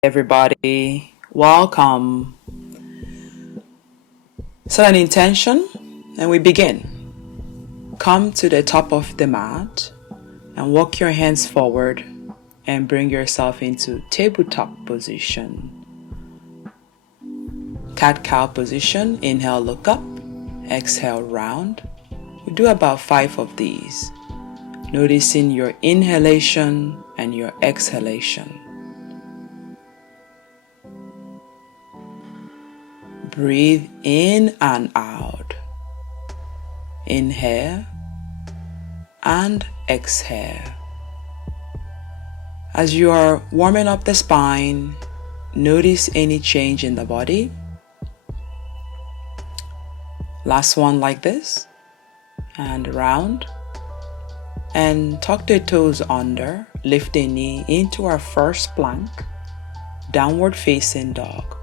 Everybody, welcome. Set an intention and we begin. Come to the top of the mat and walk your hands forward and bring yourself into tabletop position. Cat-cow position. Inhale, look up. Exhale, round. We do about 5 of these. Noticing your inhalation and your exhalation. Breathe in and out. Inhale and exhale. As you are warming up the spine, notice any change in the body. Last one like this. And round. And tuck the toes under, lift the knee into our first plank, downward facing dog.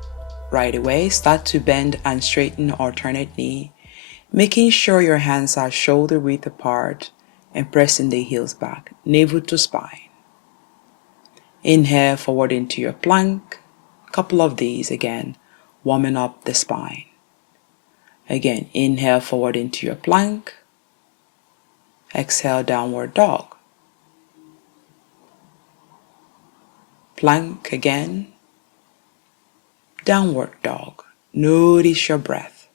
Right away, start to bend and straighten alternate knee, making sure your hands are shoulder width apart and pressing the heels back, navel to spine. Inhale forward into your plank, couple of these again, warming up the spine. Again, inhale forward into your plank, exhale downward dog. Plank again, downward dog. Notice your breath.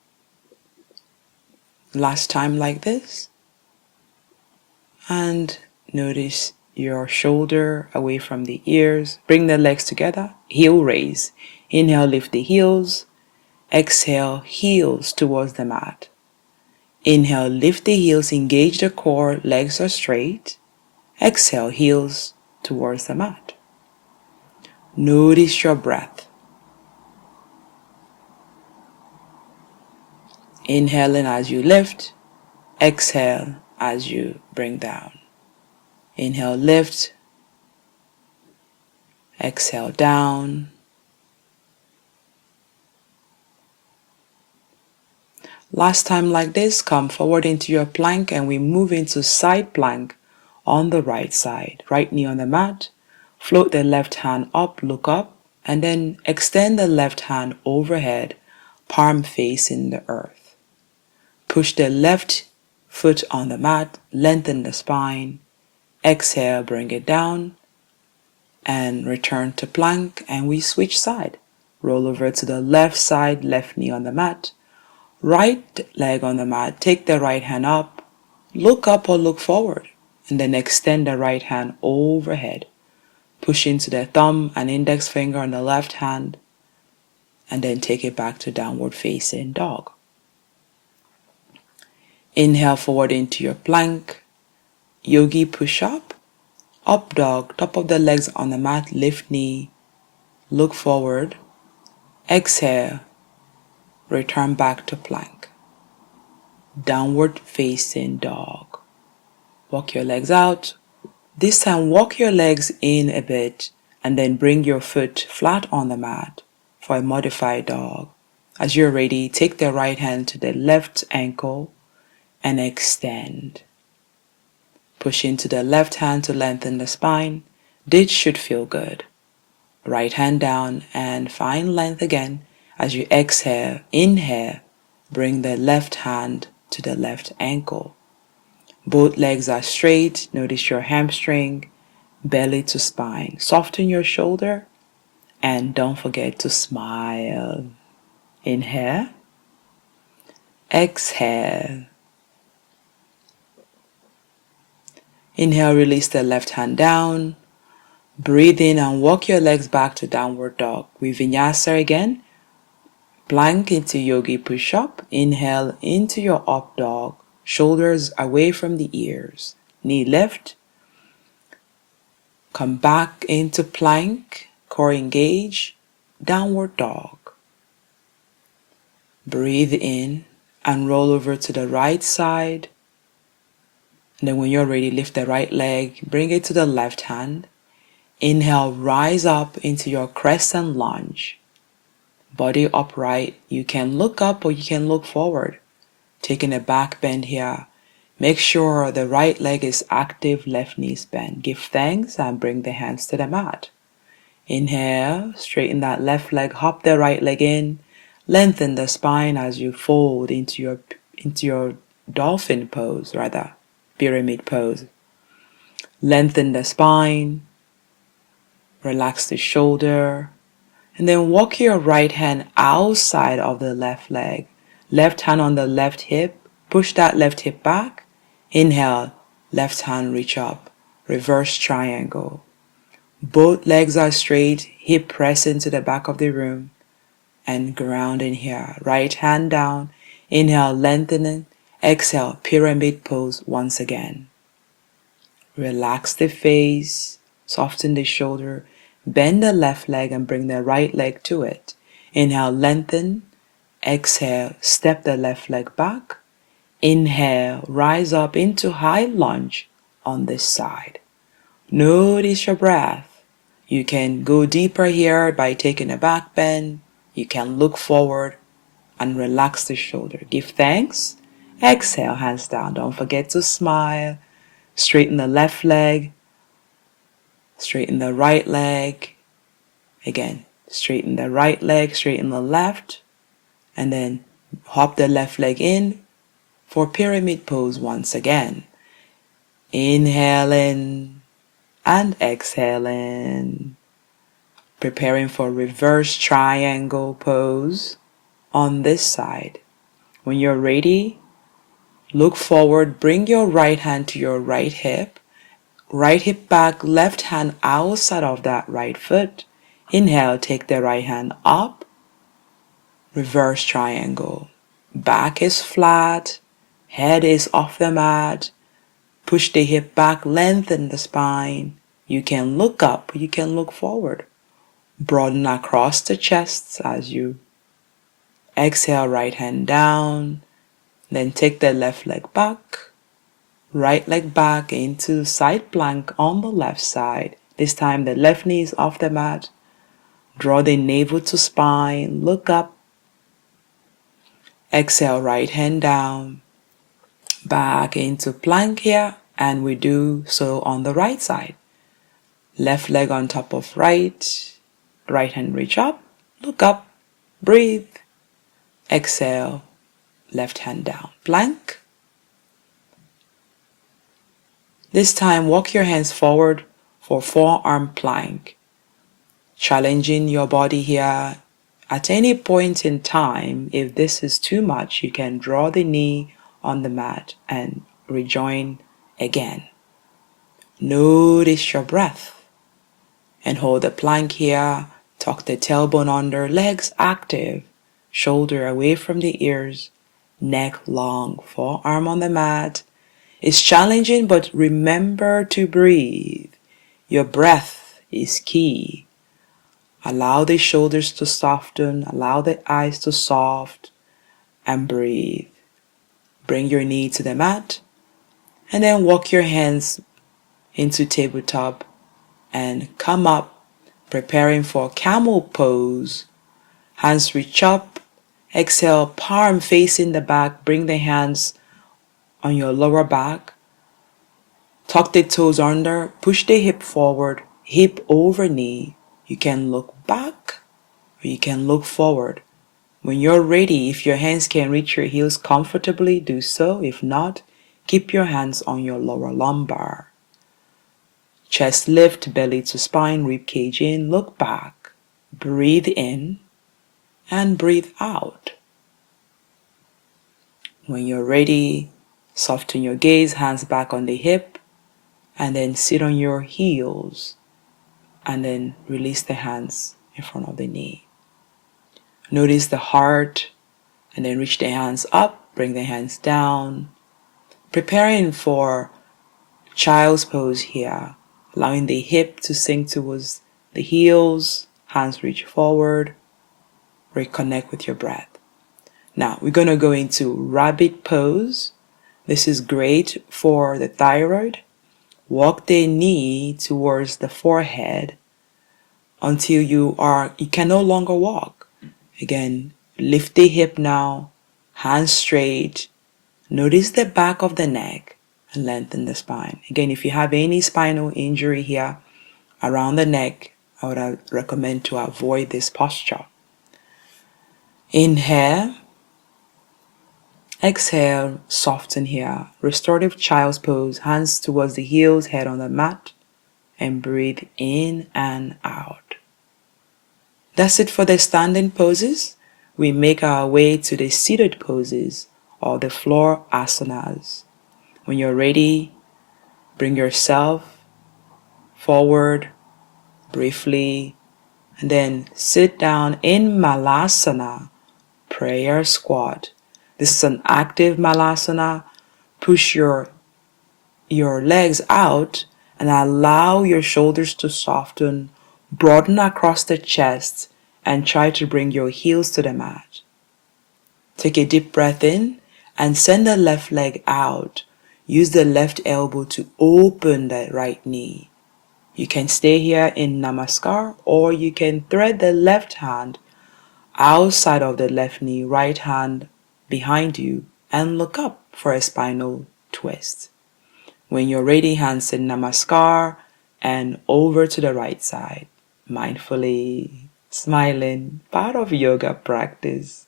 Last time like this. And notice your shoulder away from the ears. Bring the legs together. Heel raise. Inhale, lift the heels. Exhale, heels towards the mat. Inhale, lift the heels, engage the core, legs are straight. Exhale, heels towards the mat. Notice your breath. Inhaling as you lift, exhale as you bring down. Inhale, lift, exhale, down. Last time like this, come forward into your plank and we move into side plank on the right side. Right knee on the mat, float the left hand up, look up, and then extend the left hand overhead, palm facing the earth. Push the left foot on the mat, lengthen the spine. Exhale, bring it down and return to plank, and we switch side. Roll over to the left side, left knee on the mat, right leg on the mat. Take the right hand up, look up or look forward, and then extend the right hand overhead. Push into the thumb and index finger on the left hand, and then take it back to downward facing dog. Inhale forward into your plank, yogi push-up, up dog, top of the legs on the mat, lift knee, look forward, exhale, return back to plank. Downward facing dog. Walk your legs out. This time walk your legs in a bit and then bring your foot flat on the mat for a modified dog. As you're ready, take the right hand to the left ankle and extend. Push into the left hand to lengthen the spine. This should feel good. Right hand down and find length again. As you exhale, inhale, bring the left hand to the left ankle. Both legs are straight. Notice your hamstring, belly to spine. Soften your shoulder and don't forget to smile. Inhale, exhale. Inhale, release the left hand down. Breathe in and walk your legs back to downward dog. We vinyasa again. Plank into yogi push-up. Inhale into your up dog. Shoulders away from the ears. Knee lift. Come back into plank. Core engage. Downward dog. Breathe in and roll over to the right side. And then when you're ready, lift the right leg, bring it to the left hand. Inhale, rise up into your crescent lunge. Body upright. You can look up or you can look forward. Taking a back bend here. Make sure the right leg is active, left knee is bent. Give thanks and bring the hands to the mat. Inhale, straighten that left leg, hop the right leg in, lengthen the spine as you fold into your dolphin pose, rather, pyramid pose. Lengthen the spine, relax the shoulder, and then walk your right hand outside of the left leg. Left hand on the left hip, push that left hip back. Inhale, left hand reach up, reverse triangle. Both legs are straight, hip press into the back of the room, and ground in here. Right hand down, inhale, lengthening, exhale, pyramid pose once again. Relax the face, soften the shoulder, bend the left leg and bring the right leg to it. Inhale, lengthen, exhale, step the left leg back. Inhale, rise up into high lunge on this side. Notice your breath. You can go deeper here by taking a back bend. You can look forward and relax the shoulder. Give thanks. Exhale, hands down. Don't forget to smile. Straighten the left leg. Straighten the right leg. Again, straighten the right leg, straighten the left. And then hop the left leg in for pyramid pose once again. Inhaling and exhaling. Preparing for reverse triangle pose on this side. When you're ready, look forward, bring your right hand to your right hip back, left hand outside of that right foot. Inhale, take the right hand up, reverse triangle. Back is flat, head is off the mat. Push the hip back, lengthen the spine. You can look up, you can look forward. Broaden across the chest as you exhale, right hand down. Then take the left leg back, right leg back into side plank on the left side. This time the left knee is off the mat. Draw the navel to spine, look up. Exhale, right hand down, back into plank here, and we do so on the right side. Left leg on top of right, right hand reach up, look up, breathe. Exhale, left hand down, plank. This time, walk your hands forward for forearm plank. Challenging your body here. At any point in time, if this is too much, you can draw the knee on the mat and rejoin again. Notice your breath and hold the plank here. Tuck the tailbone under, legs active, shoulder away from the ears, neck long, forearm on the mat. It's challenging, but remember to breathe. Your breath is key. Allow the shoulders to soften, allow the eyes to soft, and breathe. Bring your knee to the mat, and then walk your hands into tabletop and come up, preparing for camel pose. Hands reach up, exhale, palm facing the back, bring the hands on your lower back. Tuck the toes under, push the hip forward, hip over knee. You can look back or you can look forward. When you're ready, if your hands can reach your heels comfortably, do so. If not, keep your hands on your lower lumbar. Chest lift, belly to spine, rib cage in, look back. Breathe in and breathe out. When you're ready, soften your gaze, hands back on the hip, and then sit on your heels, and then release the hands in front of the knee. Notice the heart, and then reach the hands up, bring the hands down. Preparing for child's pose here, allowing the hip to sink towards the heels, hands reach forward, reconnect with your breath. Now we're going to go into rabbit pose. This is great for the thyroid. Walk the knee towards the forehead until you can no longer walk. Again, lift the hip now, hands straight. Notice the back of the neck and lengthen the spine. Again, if you have any spinal injury here around the neck, I would recommend to avoid this posture. Inhale. Exhale, soften here. Restorative child's pose, hands towards the heels, head on the mat, and breathe in and out. That's it for the standing poses. We make our way to the seated poses or the floor asanas. When you're ready, bring yourself forward briefly, and then sit down in Malasana, prayer squat. This is an active Malasana. Push your legs out and allow your shoulders to soften, broaden across the chest, and try to bring your heels to the mat. Take a deep breath in and send the left leg out. Use the left elbow to open the right knee. You can stay here in Namaskar, or you can thread the left hand outside of the left knee, right hand behind you, and look up for a spinal twist. When you're ready, hands in Namaskar and over to the right side, mindfully smiling, part of yoga practice.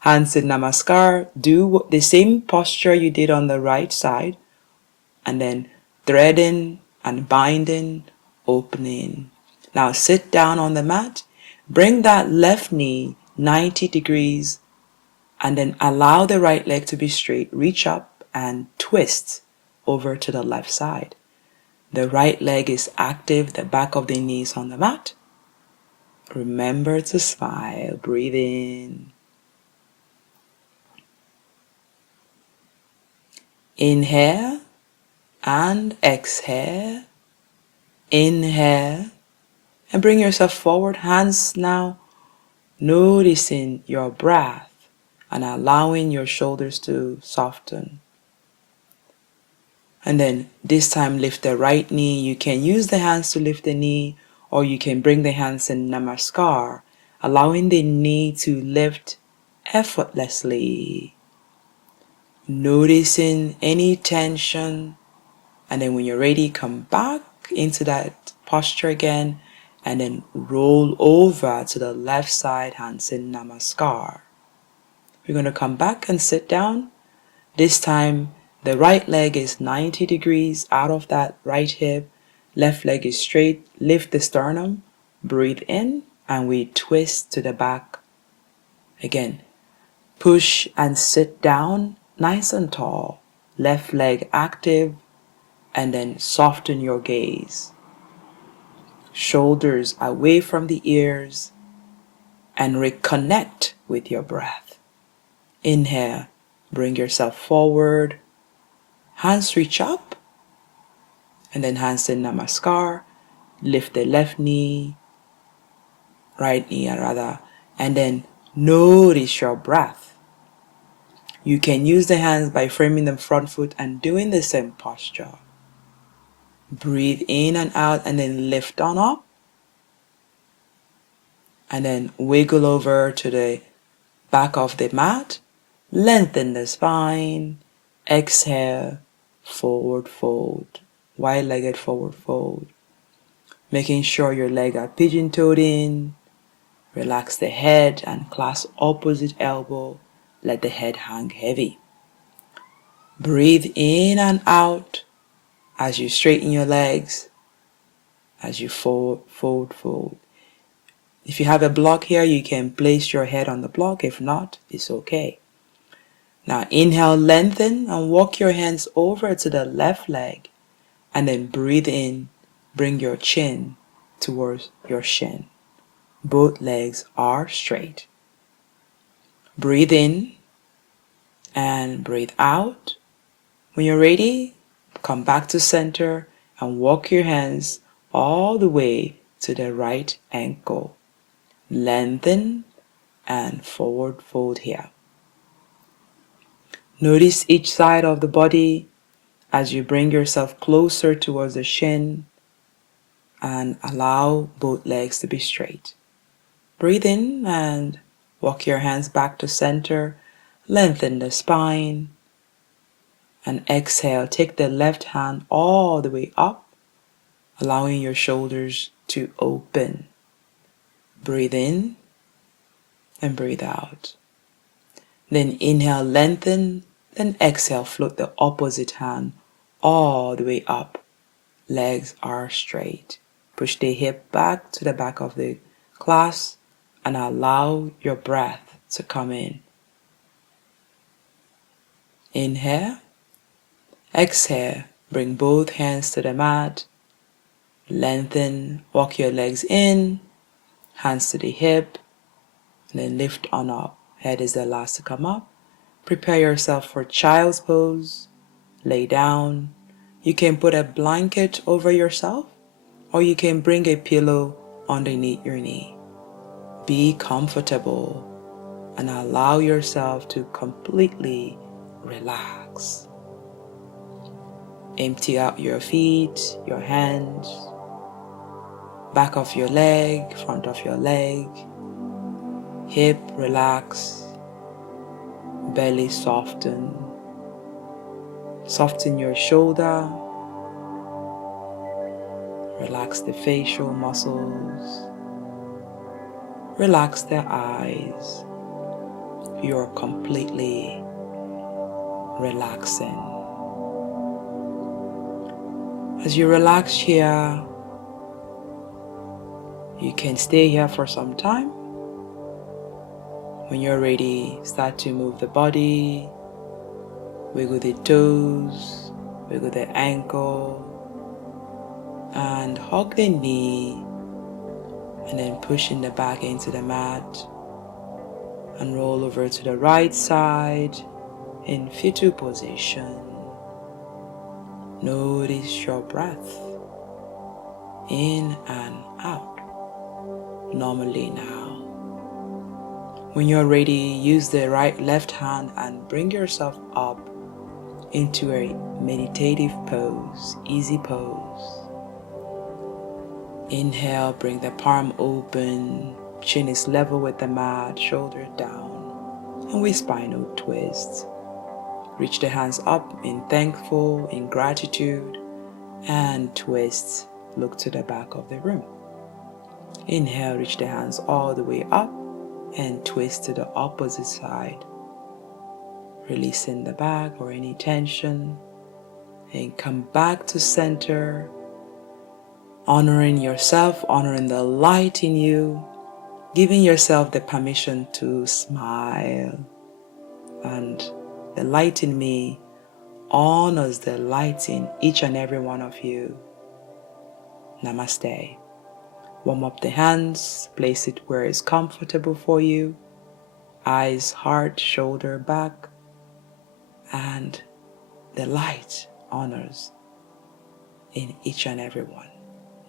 Hands in Namaskar, do the same posture you did on the right side, and then threading and binding, opening. Now sit down on the mat, bring that left knee 90 degrees, and then allow the right leg to be straight. Reach up and twist over to the left side. The right leg is active, the back of the knee is on the mat. Remember to smile, breathe in. Inhale and exhale. Inhale and bring yourself forward, hands now, noticing your breath and allowing your shoulders to soften. And then this time lift the right knee. You can use the hands to lift the knee, or you can bring the hands in Namaskar, allowing the knee to lift effortlessly. Noticing any tension, and then when you're ready, come back into that posture again, and then roll over to the left side, hands in Namaskar. We're going to come back and sit down. This time, the right leg is 90 degrees out of that right hip. Left leg is straight. Lift the sternum. Breathe in, and we twist to the back. Again, push and sit down nice and tall. Left leg active, and then soften your gaze. Shoulders away from the ears, and reconnect with your breath. Inhale, bring yourself forward. Hands reach up, and then hands in Namaskar. Lift the left knee, right knee rather, and then notice your breath. You can use the hands by framing the front foot and doing the same posture. Breathe in and out, and then lift on up, and then wiggle over to the back of the mat. Lengthen the spine. Exhale, forward fold, wide-legged forward fold. Making sure your legs are pigeon-toed in. Relax the head and clasp opposite elbow. Let the head hang heavy. Breathe in and out as you straighten your legs, as you fold, fold, fold. If you have a block here, you can place your head on the block. If not, it's okay. Now inhale, lengthen, and walk your hands over to the left leg, and then breathe in. Bring your chin towards your shin. Both legs are straight. Breathe in and breathe out. When you're ready, come back to center and walk your hands all the way to the right ankle. Lengthen and forward fold here. Notice each side of the body as you bring yourself closer towards the shin, and allow both legs to be straight. Breathe in and walk your hands back to center. Lengthen the spine. And exhale, take the left hand all the way up, allowing your shoulders to open. Breathe in and breathe out. Then inhale, lengthen, then exhale, float the opposite hand all the way up. Legs are straight. Push the hip back to the back of the class and allow your breath to come in. Inhale, exhale, bring both hands to the mat. Lengthen, walk your legs in, hands to the hip, and then lift on up. Head is the last to come up. Prepare yourself for child's pose. Lay down. You can put a blanket over yourself, or you can bring a pillow underneath your knee. Be comfortable and allow yourself to completely relax. Empty out your feet, your hands, back of your leg, front of your leg, hip relax, belly soften. Soften your shoulder, relax the facial muscles, relax the eyes. You're completely relaxing. As you relax here, you can stay here for some time. When you're ready, start to move the body, wiggle the toes, wiggle the ankle, and hug the knee, and then pushing the back into the mat, and roll over to the right side in fetal position. Notice your breath in and out normally now. When you're ready, use the left hand and bring yourself up into a meditative pose, easy pose. Inhale, bring the palm open, chin is level with the mat, shoulder down, and we spinal twist. Reach the hands up in thankful, in gratitude, and twist. Look to the back of the room. Inhale, reach the hands all the way up and twist to the opposite side. Releasing the back or any tension, and come back to center, honoring yourself, honoring the light in you, giving yourself the permission to smile. And the light in me honors the light in each and every one of you. Namaste. Warm up the hands, place it where it's comfortable for you. Eyes, heart, shoulder, back. And the light honors in each and every one.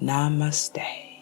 Namaste.